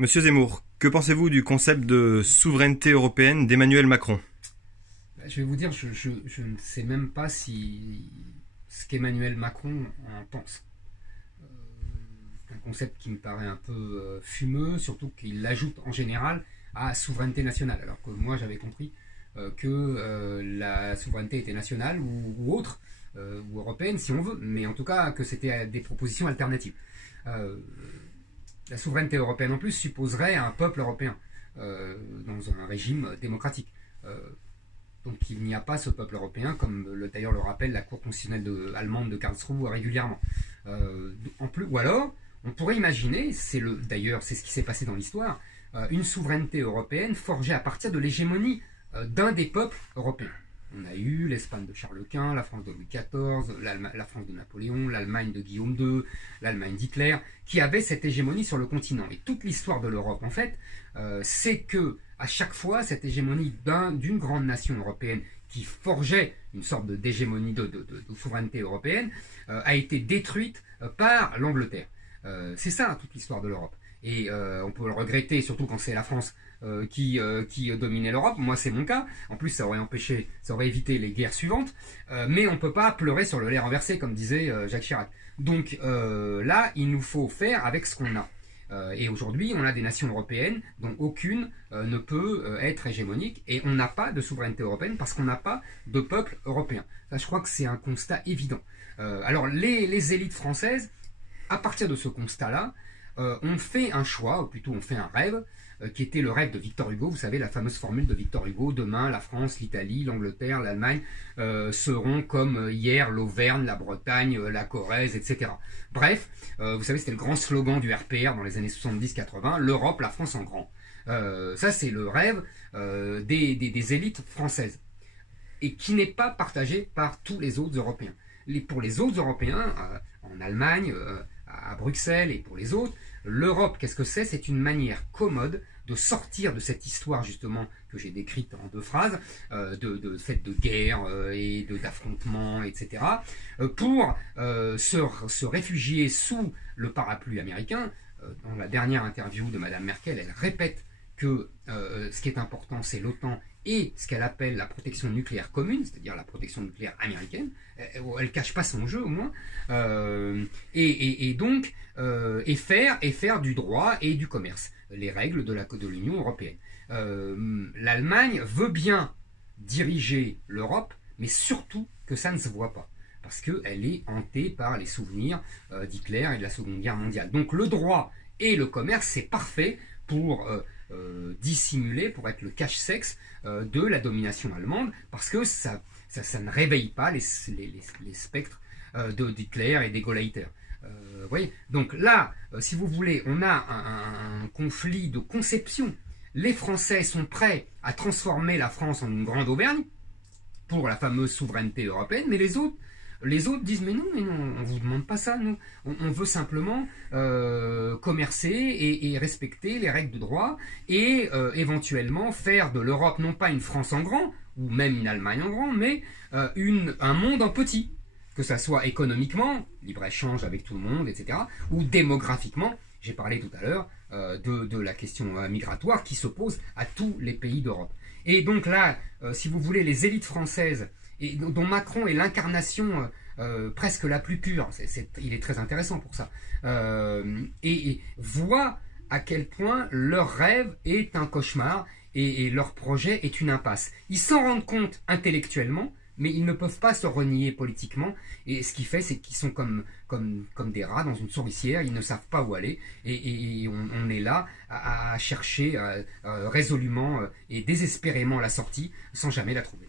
Monsieur Zemmour, que pensez-vous du concept de souveraineté européenne d'Emmanuel Macron? Je vais vous dire, je ne sais même pas ce qu'Emmanuel Macron en pense. C'est un concept qui me paraît un peu fumeux, surtout qu'il l'ajoute en général à souveraineté nationale, alors que moi j'avais compris que la souveraineté était nationale ou autre, ou européenne si on veut, mais en tout cas que c'était des propositions alternatives. Euh, la souveraineté européenne en plus supposerait un peuple européen dans un régime démocratique. Euh, donc il n'y a pas ce peuple européen, comme d'ailleurs le rappelle la Cour constitutionnelle allemande de Karlsruhe régulièrement. En plus, ou alors, on pourrait imaginer, d'ailleurs c'est ce qui s'est passé dans l'histoire, une souveraineté européenne forgée à partir de l'hégémonie d'un des peuples européens. On a eu l'Espagne de Charles Quint, la France de Louis XIV, la France de Napoléon, l'Allemagne de Guillaume II, l'Allemagne d'Hitler, qui avaient cette hégémonie sur le continent. Et toute l'histoire de l'Europe, en fait, c'est que à chaque fois, cette hégémonie d'une grande nation européenne qui forgeait une sorte d'hégémonie de souveraineté européenne a été détruite par l'Angleterre. C'est ça toute l'histoire de l'Europe. Et on peut le regretter, surtout quand c'est la France qui dominait l'Europe. Moi, c'est mon cas. En plus, ça aurait évité les guerres suivantes. Mais on ne peut pas pleurer sur le lait renversé, comme disait Jacques Chirac. Donc là, il nous faut faire avec ce qu'on a. Et aujourd'hui, on a des nations européennes dont aucune ne peut être hégémonique, et on n'a pas de souveraineté européenne parce qu'on n'a pas de peuple européen. Ça, je crois que c'est un constat évident. Alors, les élites françaises, à partir de ce constat-là, ont fait un choix, ou plutôt ont fait un rêve, qui était le rêve de Victor Hugo. Vous savez, la fameuse formule de Victor Hugo: demain, la France, l'Italie, l'Angleterre, l'Allemagne seront comme hier l'Auvergne, la Bretagne, la Corrèze, etc. Bref, vous savez, c'était le grand slogan du RPR dans les années 70-80, l'Europe, la France en grand. Ça, c'est le rêve des élites françaises, et qui n'est pas partagé par tous les autres Européens. Pour les autres Européens, en Allemagne, à Bruxelles et pour les autres, l'Europe, qu'est-ce que c'est? C'est une manière commode de sortir de cette histoire justement que j'ai décrite en deux phrases, de guerre et d'affrontements, etc., pour se réfugier sous le parapluie américain. Dans la dernière interview de Madame Merkel, elle répète que ce qui est important, c'est l'OTAN et ce qu'elle appelle la protection nucléaire commune, c'est-à-dire la protection nucléaire américaine. Elle ne cache pas son jeu, au moins. Donc, faire du droit et du commerce, les règles de l'Union européenne. L'Allemagne veut bien diriger l'Europe, mais surtout que ça ne se voit pas, parce qu'elle est hantée par les souvenirs d'Hitler et de la Seconde Guerre mondiale. Donc le droit et le commerce, c'est parfait pour dissimuler, pour être le cache-sexe de la domination allemande, parce que ça ne réveille pas les spectres d'Hitler et des Gauleiter. Voyez. Donc là, si vous voulez, on a un conflit de conception. Les Français sont prêts à transformer la France en une grande Auvergne pour la fameuse souveraineté européenne, mais les autres disent mais non, on ne vous demande pas ça, nous. On veut simplement commercer et respecter les règles de droit et éventuellement faire de l'Europe non pas une France en grand, ou même une Allemagne en grand, mais un monde en petit. Que ça soit économiquement, libre-échange avec tout le monde, etc., ou démographiquement, j'ai parlé tout à l'heure de la question migratoire qui s'oppose à tous les pays d'Europe. Et donc là, si vous voulez, les élites françaises, et dont Macron est l'incarnation presque la plus pure, il est très intéressant pour ça, et voient à quel point leur rêve est un cauchemar et leur projet est une impasse. Ils s'en rendent compte intellectuellement, mais ils ne peuvent pas se renier politiquement, et ce qui fait, c'est qu'ils sont comme des rats dans une souricière, ils ne savent pas où aller, et on est là à chercher résolument et désespérément la sortie, sans jamais la trouver.